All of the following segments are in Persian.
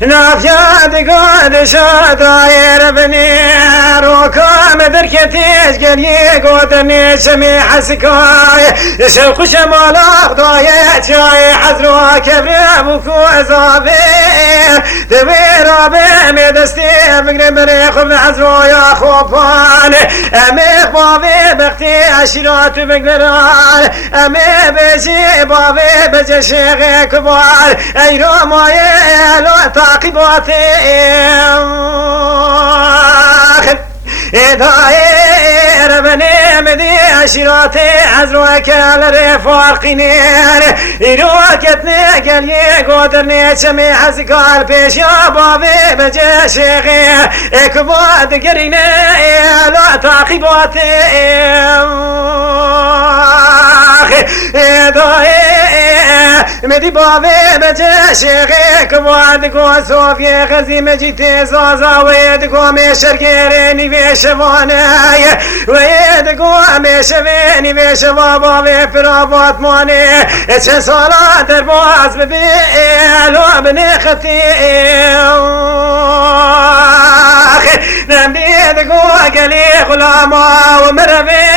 نافياد قد شاداير بني روكام دركتيش قلي قدني سمي حسكاي سوق شمال أخضاي جاي حزروا كبر بوكو زابير دوير أبي مدستي بقرب بريخ حزروا يا خوبان أمي بابي بختي عشرات بقران أمي بجي بابي بجي شيخ كبار أيرو ماي لو تعقيباتي داير بني مدي عشراتي عزروك على رفاقينير إروكتني قلي قدرني سمي حزقال بيش يا بابي بجي شيخي اكباد قريني لو تعقيباتي مدي بابي بجي شيخي كباد قو صوفي غزي مجيتي زازا ويدقو مشرقيريني بيشفاني ويدقو مشفيني بيشفا بي فرابات ماني اتشن صلاة درباز ببيلو بني ختيم نمدي دقو قلي غلاما ومربي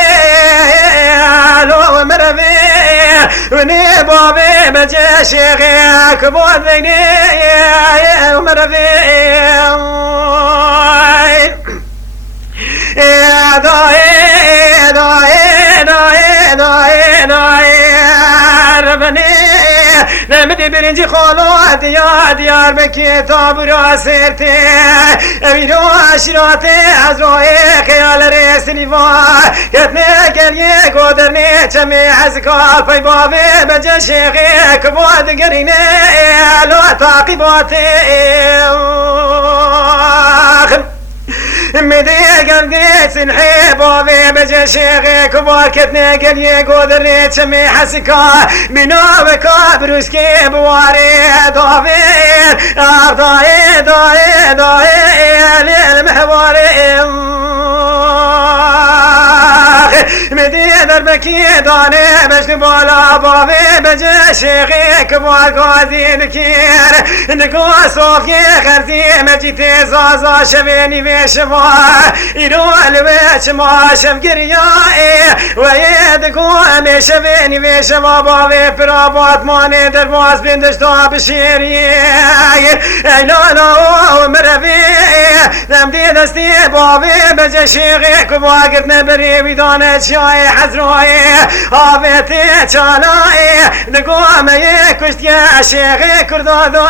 وني بابي بجي شيخي كبود ذيني ومربي نمدي برنجي خالو ديار بكي طابرا سيرتي اميرو عشراتي عزروي خيال ريسني فار كتني قلي قدرني تمي حزكال باي بابي بجي شيخي كبود قريني لو تعقيباتي مدي قلبي سنحي بابي بجي شيخي كباكتني قلي قدرني تمي حسكا بنوبكا بروسكي بواري ضافين ضاي للمحواري مدي دربكي داني بجني بالا بابي بجي شيخي كبار قاضي نكير نكو صوفي خرزي مجيتي زازا شبيني بيشفا إلو الويش ما شفقريائي ويدكو أمي شبيني بيشفا بابي برابات ماني درباز بندشتا بشيري إلو لو مرفي نمدي دستي بابي بجي شيخي كباقتنا بري بدانة شاي حزروي آبتي چالاي نقومي كشت يا شيخي كردادو